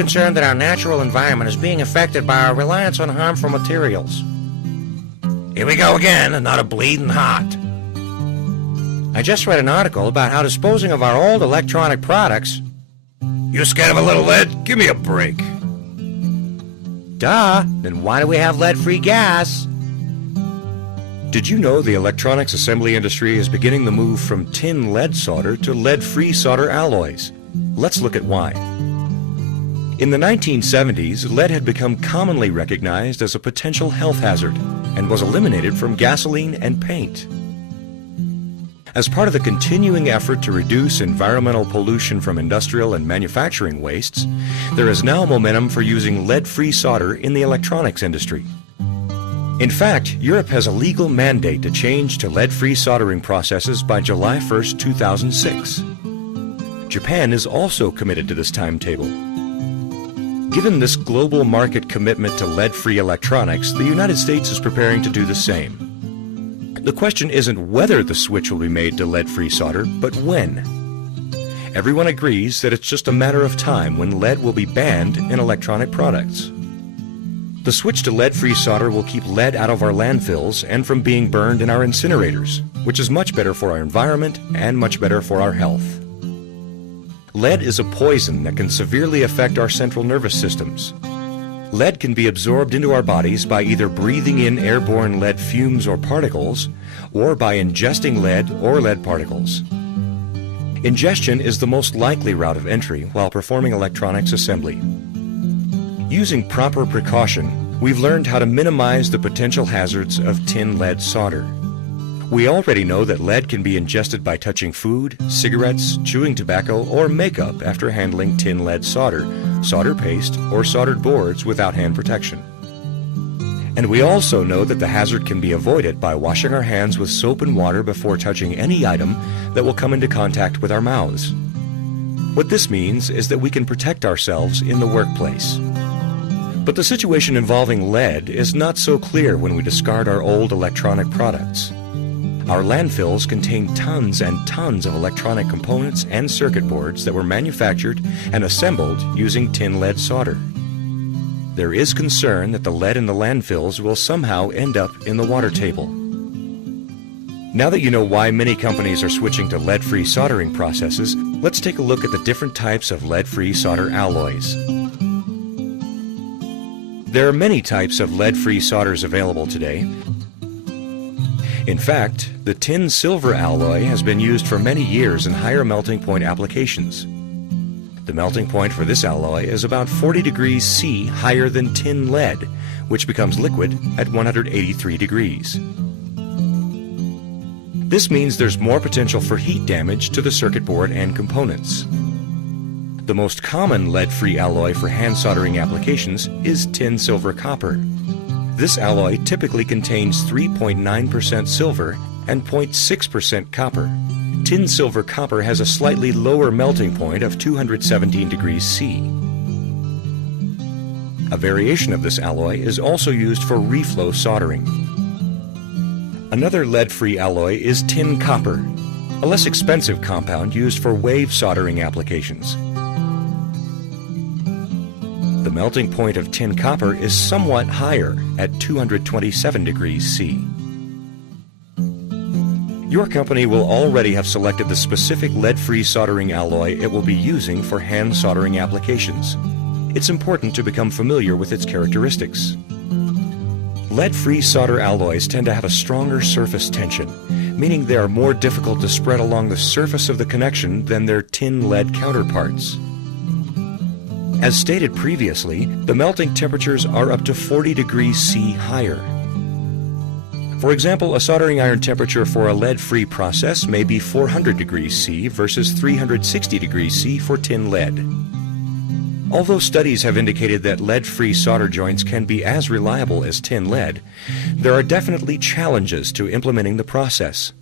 concerned that our natural environment is being affected by our reliance on harmful materials. Here we go again, another bleeding hot. I just read an article about how disposing of our old electronic products... You scared of a little lead? Give me a break. Duh, then why do we have lead-free gas? Did you know the electronics assembly industry is beginning the move from tin lead solder to lead-free solder alloys? Let's look at why. In the 1970s, lead had become commonly recognized as a potential health hazard and was eliminated from gasoline and paint. As part of the continuing effort to reduce environmental pollution from industrial and manufacturing wastes, there is now momentum for using lead-free solder in the electronics industry. In fact, Europe has a legal mandate to change to lead-free soldering processes by July 1, 2006. Japan is also committed to this timetable. Given this global market commitment to lead-free electronics, the United States is preparing to do the same. The question isn't whether the switch will be made to lead-free solder, but when. Everyone agrees that it's just a matter of time when lead will be banned in electronic products. The switch to lead-free solder will keep lead out of our landfills and from being burned in our incinerators, which is much better for our environment and much better for our health. Lead is a poison that can severely affect our central nervous systems. Lead can be absorbed into our bodies by either breathing in airborne lead fumes or particles, or by ingesting lead or lead particles. Ingestion is the most likely route of entry while performing electronics assembly. Using proper precaution, we've learned how to minimize the potential hazards of tin lead solder. We already know that lead can be ingested by touching food, cigarettes, chewing tobacco, or makeup after handling tin lead solder, solder paste, or soldered boards without hand protection. And we also know that the hazard can be avoided by washing our hands with soap and water before touching any item that will come into contact with our mouths. What this means is that we can protect ourselves in the workplace. But the situation involving lead is not so clear when we discard our old electronic products. Our landfills contain tons and tons of electronic components and circuit boards that were manufactured and assembled using tin lead solder. There is concern that the lead in the landfills will somehow end up in the water table. Now that you know why many companies are switching to lead-free soldering processes, let's take a look at the different types of lead-free solder alloys. There are many types of lead-free solders available today. In fact, the tin-silver alloy has been used for many years in higher melting point applications. The melting point for this alloy is about 40 degrees C higher than tin lead, which becomes liquid at 183 degrees. This means there's more potential for heat damage to the circuit board and components. The most common lead-free alloy for hand soldering applications is tin-silver copper. This alloy typically contains 3.9% silver and 0.6% copper. Tin-silver copper has a slightly lower melting point of 217 degrees C. A variation of this alloy is also used for reflow soldering. Another lead-free alloy is tin copper, a less expensive compound used for wave soldering applications. The melting point of tin copper is somewhat higher at 227 degrees C. Your company will already have selected the specific lead-free soldering alloy it will be using for hand soldering applications. It's important to become familiar with its characteristics. Lead-free solder alloys tend to have a stronger surface tension, meaning they are more difficult to spread along the surface of the connection than their tin-lead counterparts. As stated previously, the melting temperatures are up to 40 degrees C higher. For example, a soldering iron temperature for a lead-free process may be 400 degrees C versus 360 degrees C for tin lead. Although studies have indicated that lead-free solder joints can be as reliable as tin lead, there are definitely challenges to implementing the process.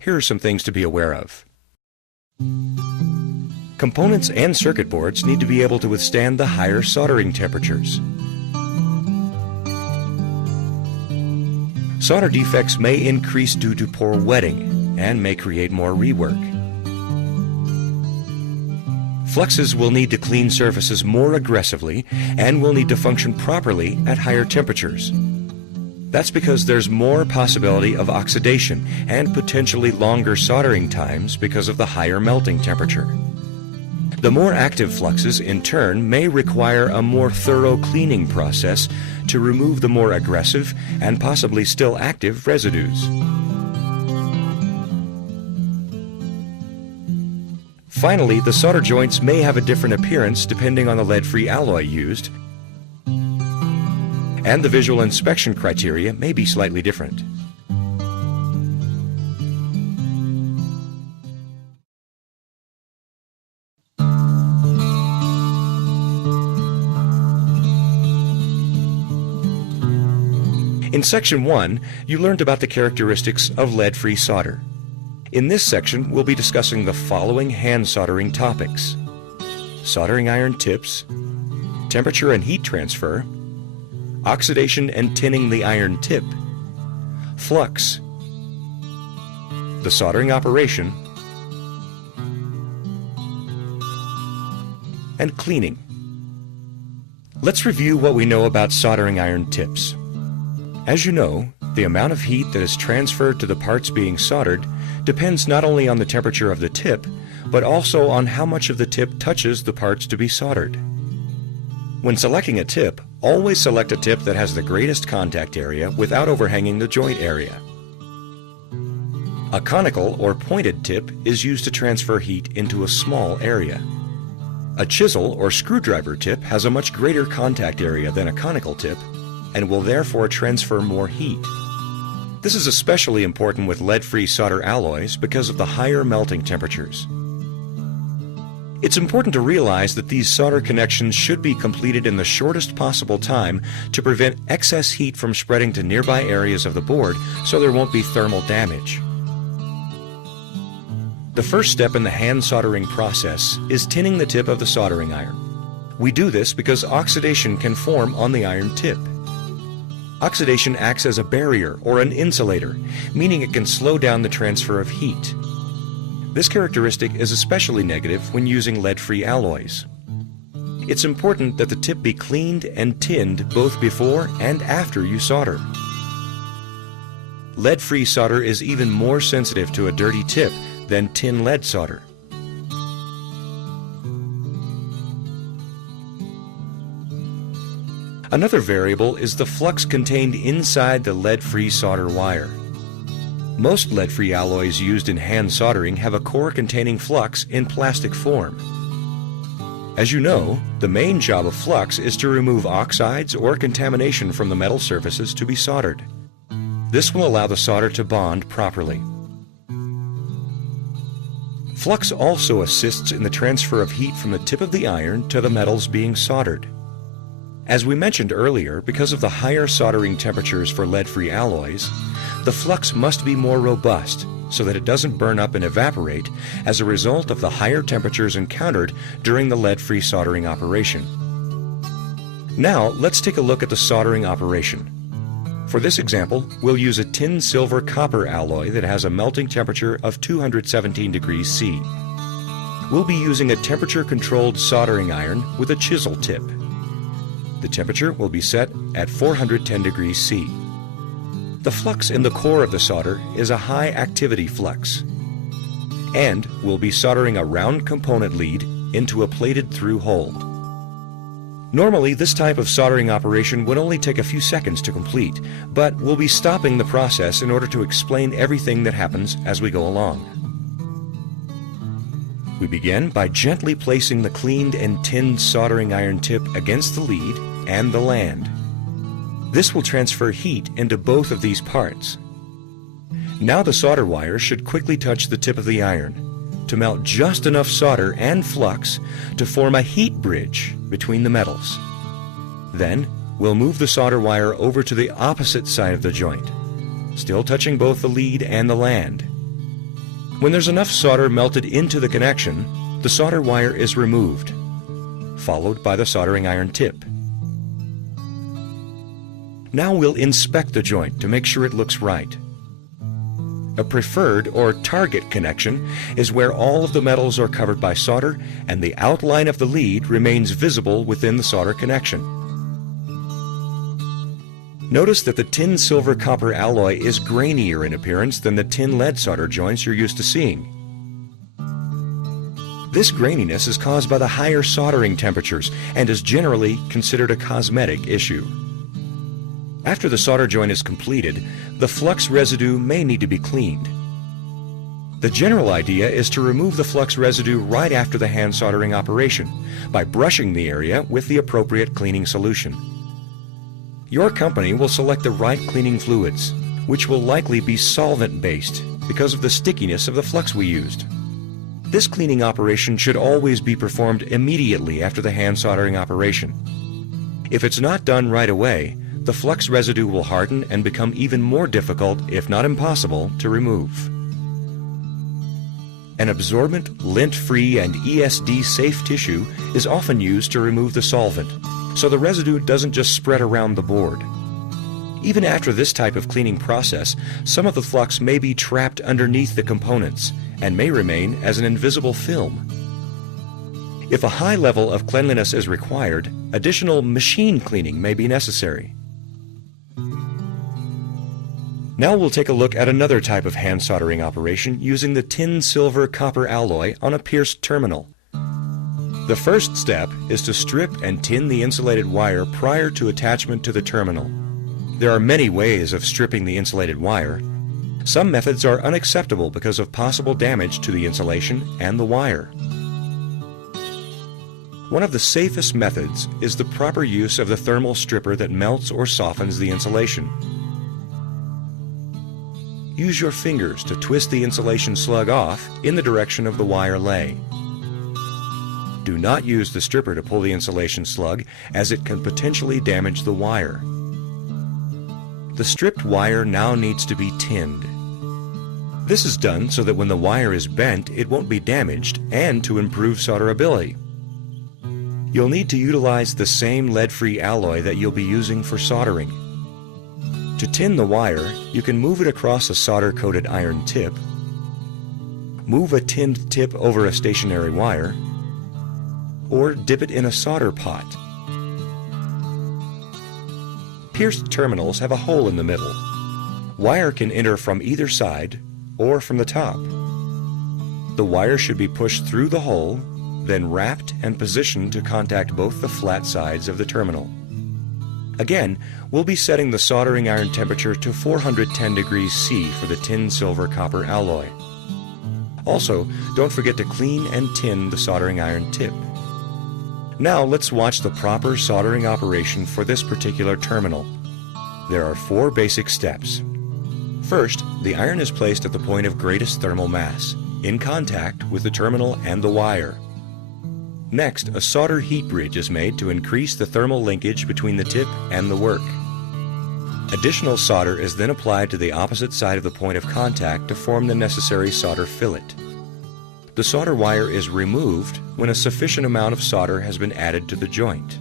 Here are some things to be aware of. Components and circuit boards need to be able to withstand the higher soldering temperatures. Solder defects may increase due to poor wetting and may create more rework. Fluxes will need to clean surfaces more aggressively and will need to function properly at higher temperatures. That's because there's more possibility of oxidation and potentially longer soldering times because of the higher melting temperature. The more active fluxes, in turn, may require a more thorough cleaning process to remove the more aggressive and possibly still active residues. Finally, the solder joints may have a different appearance depending on the lead-free alloy used, and the visual inspection criteria may be slightly different. In Section 1, you learned about the characteristics of lead-free solder. In this section, we'll be discussing the following hand soldering topics: soldering iron tips, temperature and heat transfer, oxidation and tinning the iron tip, flux, the soldering operation, and cleaning. Let's review what we know about soldering iron tips. As you know, the amount of heat that is transferred to the parts being soldered depends not only on the temperature of the tip, but also on how much of the tip touches the parts to be soldered. When selecting a tip, always select a tip that has the greatest contact area without overhanging the joint area. A conical or pointed tip is used to transfer heat into a small area. A chisel or screwdriver tip has a much greater contact area than a conical tip and will therefore transfer more heat. This is especially important with lead-free solder alloys because of the higher melting temperatures. It's important to realize that these solder connections should be completed in the shortest possible time to prevent excess heat from spreading to nearby areas of the board so there won't be thermal damage. The first step in the hand soldering process is tinning the tip of the soldering iron. We do this because oxidation can form on the iron tip. Oxidation acts as a barrier or an insulator, meaning it can slow down the transfer of heat. This characteristic is especially negative when using lead-free alloys. It's important that the tip be cleaned and tinned both before and after you solder. Lead-free solder is even more sensitive to a dirty tip than tin lead solder. Another variable is the flux contained inside the lead-free solder wire. Most lead-free alloys used in hand soldering have a core containing flux in plastic form. As you know, the main job of flux is to remove oxides or contamination from the metal surfaces to be soldered. This will allow the solder to bond properly. Flux also assists in the transfer of heat from the tip of the iron to the metals being soldered. As we mentioned earlier, because of the higher soldering temperatures for lead-free alloys, the flux must be more robust so that it doesn't burn up and evaporate as a result of the higher temperatures encountered during the lead-free soldering operation. Now, let's take a look at the soldering operation. For this example, we'll use a tin-silver-copper alloy that has a melting temperature of 217 degrees C. We'll be using a temperature-controlled soldering iron with a chisel tip. The temperature will be set at 410 degrees C. The flux in the core of the solder is a high-activity flux, and we'll be soldering a round component lead into a plated through hole. Normally, this type of soldering operation would only take a few seconds to complete, but we'll be stopping the process in order to explain everything that happens as we go along. We begin by gently placing the cleaned and tinned soldering iron tip against the lead and the land. This will transfer heat into both of these parts. Now the solder wire should quickly touch the tip of the iron to melt just enough solder and flux to form a heat bridge between the metals. Then we'll move the solder wire over to the opposite side of the joint, still touching both the lead and the land. When there's enough solder melted into the connection, the solder wire is removed, followed by the soldering iron tip. Now we'll inspect the joint to make sure it looks right. A preferred or target connection is where all of the metals are covered by solder and the outline of the lead remains visible within the solder connection. Notice that the tin-silver-copper alloy is grainier in appearance than the tin-lead solder joints you're used to seeing. This graininess is caused by the higher soldering temperatures and is generally considered a cosmetic issue. After the solder joint is completed, the flux residue may need to be cleaned. The general idea is to remove the flux residue right after the hand soldering operation by brushing the area with the appropriate cleaning solution. Your company will select the right cleaning fluids, which will likely be solvent-based because of the stickiness of the flux we used. This cleaning operation should always be performed immediately after the hand soldering operation. If it's not done right away, the flux residue will harden and become even more difficult, if not impossible, to remove. An absorbent, lint-free, and ESD-safe tissue is often used to remove the solvent, so the residue doesn't just spread around the board. Even after this type of cleaning process, some of the flux may be trapped underneath the components and may remain as an invisible film. If a high level of cleanliness is required, additional machine cleaning may be necessary. Now we'll take a look at another type of hand soldering operation using the tin-silver-copper alloy on a pierced terminal. The first step is to strip and tin the insulated wire prior to attachment to the terminal. There are many ways of stripping the insulated wire. Some methods are unacceptable because of possible damage to the insulation and the wire. One of the safest methods is the proper use of the thermal stripper that melts or softens the insulation. Use your fingers to twist the insulation slug off in the direction of the wire lay. Do not use the stripper to pull the insulation slug, as it can potentially damage the wire. The stripped wire now needs to be tinned. This is done so that when the wire is bent, it won't be damaged, and to improve solderability. You'll need to utilize the same lead-free alloy that you'll be using for soldering. To tin the wire, you can move it across a solder-coated iron tip, move a tinned tip over a stationary wire, or dip it in a solder pot. Pierced terminals have a hole in the middle. Wire can enter from either side or from the top. The wire should be pushed through the hole, then wrapped and positioned to contact both the flat sides of the terminal. Again, we'll be setting the soldering iron temperature to 410 degrees C for the tin-silver-copper alloy. Also, don't forget to clean and tin the soldering iron tip. Now let's watch the proper soldering operation for this particular terminal. There are 4 basic steps. First, the iron is placed at the point of greatest thermal mass, in contact with the terminal and the wire. Next, a solder heat bridge is made to increase the thermal linkage between the tip and the work. Additional solder is then applied to the opposite side of the point of contact to form the necessary solder fillet. The solder wire is removed when a sufficient amount of solder has been added to the joint.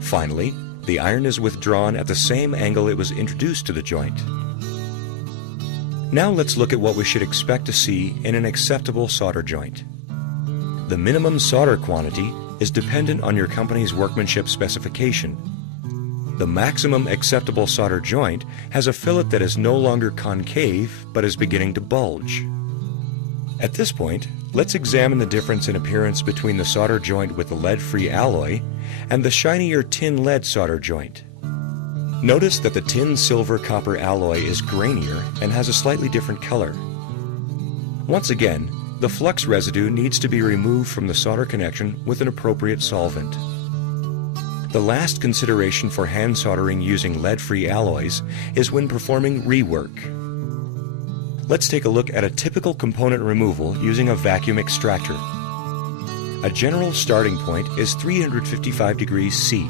Finally, the iron is withdrawn at the same angle it was introduced to the joint. Now let's look at what we should expect to see in an acceptable solder joint. The minimum solder quantity is dependent on your company's workmanship specification. The maximum acceptable solder joint has a fillet that is no longer concave but is beginning to bulge. At this point, let's examine the difference in appearance between the solder joint with the lead-free alloy and the shinier tin-lead solder joint. Notice that the tin-silver-copper alloy is grainier and has a slightly different color. Once again, the flux residue needs to be removed from the solder connection with an appropriate solvent. The last consideration for hand soldering using lead-free alloys is when performing rework. Let's take a look at a typical component removal using a vacuum extractor. A general starting point is 355 degrees C,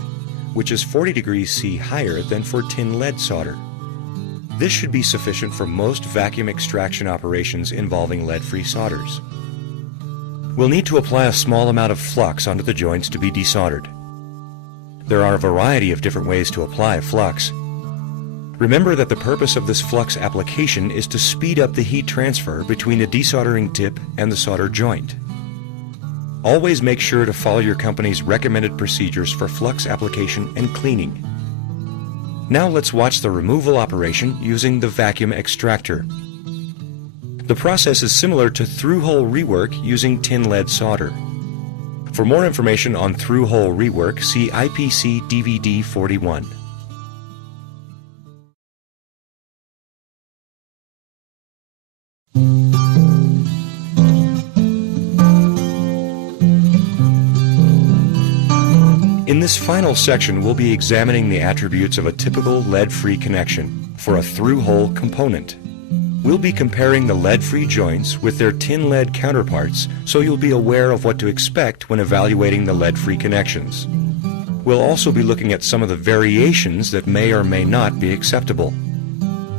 which is 40 degrees C higher than for tin-lead solder. This should be sufficient for most vacuum extraction operations involving lead-free solders. We'll need to apply a small amount of flux onto the joints to be desoldered. There are a variety of different ways to apply flux. Remember that the purpose of this flux application is to speed up the heat transfer between the desoldering tip and the solder joint. Always make sure to follow your company's recommended procedures for flux application and cleaning. Now let's watch the removal operation using the vacuum extractor. The process is similar to through-hole rework using tin lead solder. For more information on through-hole rework, see IPC DVD 41. In this final section, we'll be examining the attributes of a typical lead-free connection for a through-hole component. We'll be comparing the lead-free joints with their tin lead counterparts, so you'll be aware of what to expect when evaluating the lead-free connections. We'll also be looking at some of the variations that may or may not be acceptable.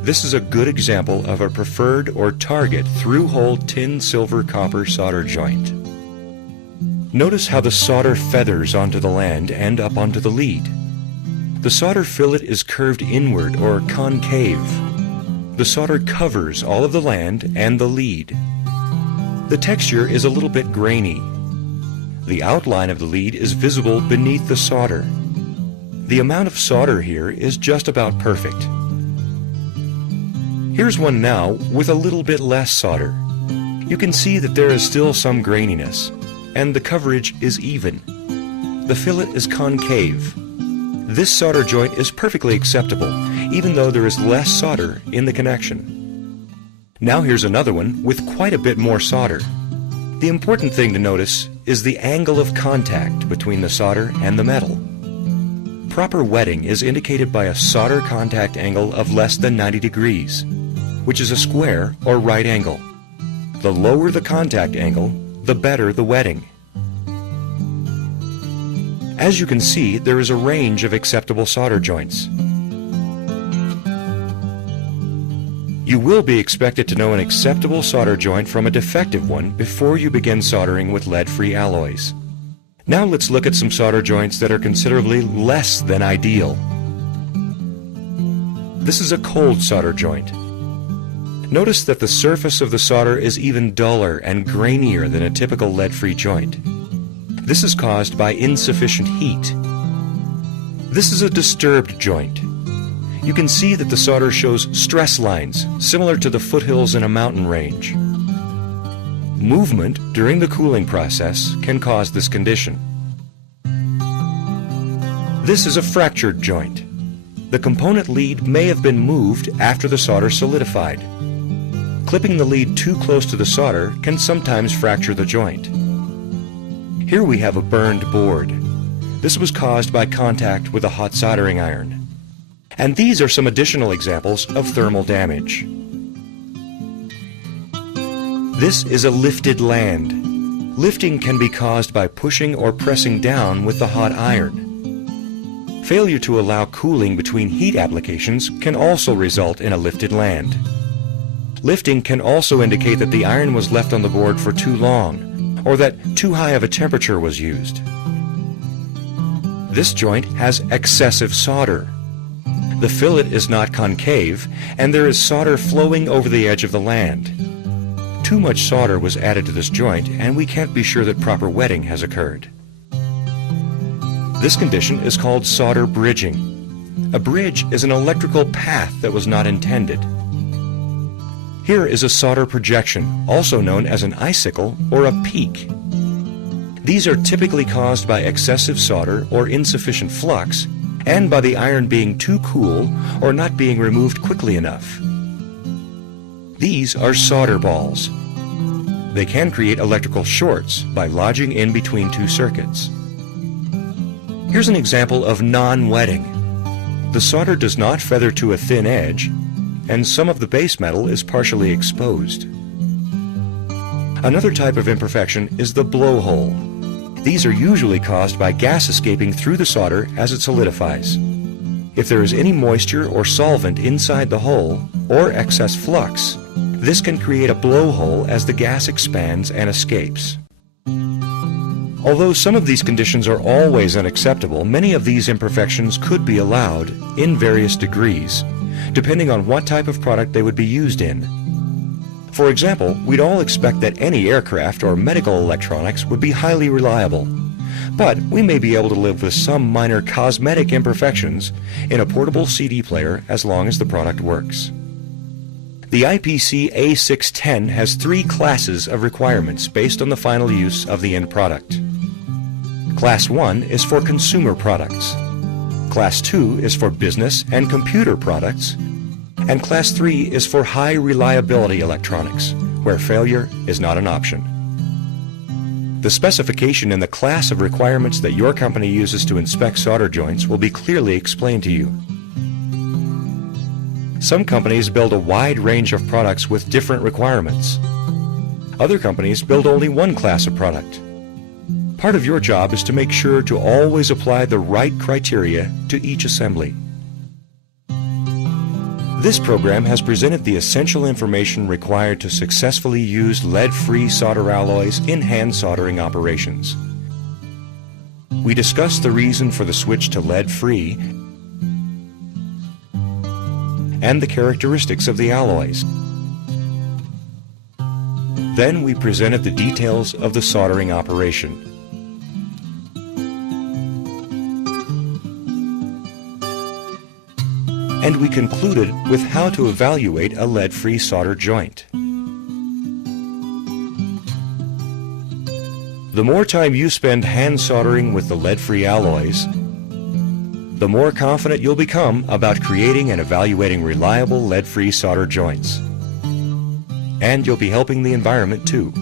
This is a good example of a preferred or target through-hole tin, silver, copper solder joint. Notice how the solder feathers onto the land and up onto the lead. The solder fillet is curved inward or concave. The solder covers all of the land and the lead. The texture is a little bit grainy. The outline of the lead is visible beneath the solder. The amount of solder here is just about perfect. Here's one now with a little bit less solder. You can see that there is still some graininess, and the coverage is even. The fillet is concave. This solder joint is perfectly acceptable, even though there is less solder in the connection. Now here's another one with quite a bit more solder. The important thing to notice is the angle of contact between the solder and the metal. Proper wetting is indicated by a solder contact angle of less than 90 degrees, which is a square or right angle. The lower the contact angle, the better the wetting. As you can see, there is a range of acceptable solder joints. You will be expected to know an acceptable solder joint from a defective one before you begin soldering with lead-free alloys. Now let's look at some solder joints that are considerably less than ideal. This is a cold solder joint. Notice that the surface of the solder is even duller and grainier than a typical lead-free joint. This is caused by insufficient heat. This is a disturbed joint. You can see that the solder shows stress lines similar to the foothills in a mountain range. Movement during the cooling process can cause this condition. This is a fractured joint. The component lead may have been moved after the solder solidified. Clipping the lead too close to the solder can sometimes fracture the joint. Here we have a burned board. This was caused by contact with a hot soldering iron. And these are some additional examples of thermal damage. This is a lifted land. Lifting can be caused by pushing or pressing down with the hot iron. Failure to allow cooling between heat applications can also result in a lifted land. Lifting can also indicate that the iron was left on the board for too long, or that too high of a temperature was used. This joint has excessive solder. The fillet is not concave, and there is solder flowing over the edge of the land. Too much solder was added to this joint, and we can't be sure that proper wetting has occurred. This condition is called solder bridging. A bridge is an electrical path that was not intended. Here is a solder projection, also known as an icicle or a peak. These are typically caused by excessive solder or insufficient flux, and by the iron being too cool or not being removed quickly enough. These are solder balls. They can create electrical shorts by lodging in between two circuits. Here's an example of non-wetting. The solder does not feather to a thin edge, and some of the base metal is partially exposed. Another type of imperfection is the blowhole. These are usually caused by gas escaping through the solder as it solidifies. If there is any moisture or solvent inside the hole, or excess flux, this can create a blowhole as the gas expands and escapes. Although some of these conditions are always unacceptable, many of these imperfections could be allowed, in various degrees, depending on what type of product they would be used in. For example, we'd all expect that any aircraft or medical electronics would be highly reliable. But we may be able to live with some minor cosmetic imperfections in a portable CD player as long as the product works. The IPC A610 has 3 classes of requirements based on the final use of the end product. Class 1 is for consumer products. Class 2 is for business and computer products. And Class 3 is for high reliability electronics, where failure is not an option. The specification and the class of requirements that your company uses to inspect solder joints will be clearly explained to you. Some companies build a wide range of products with different requirements. Other companies build only one class of product. Part of your job is to make sure to always apply the right criteria to each assembly. This program has presented the essential information required to successfully use lead-free solder alloys in hand soldering operations. We discussed the reason for the switch to lead-free and the characteristics of the alloys. Then we presented the details of the soldering operation. And we concluded with how to evaluate a lead-free solder joint. The more time you spend hand soldering with the lead-free alloys, the more confident you'll become about creating and evaluating reliable lead-free solder joints. And you'll be helping the environment too.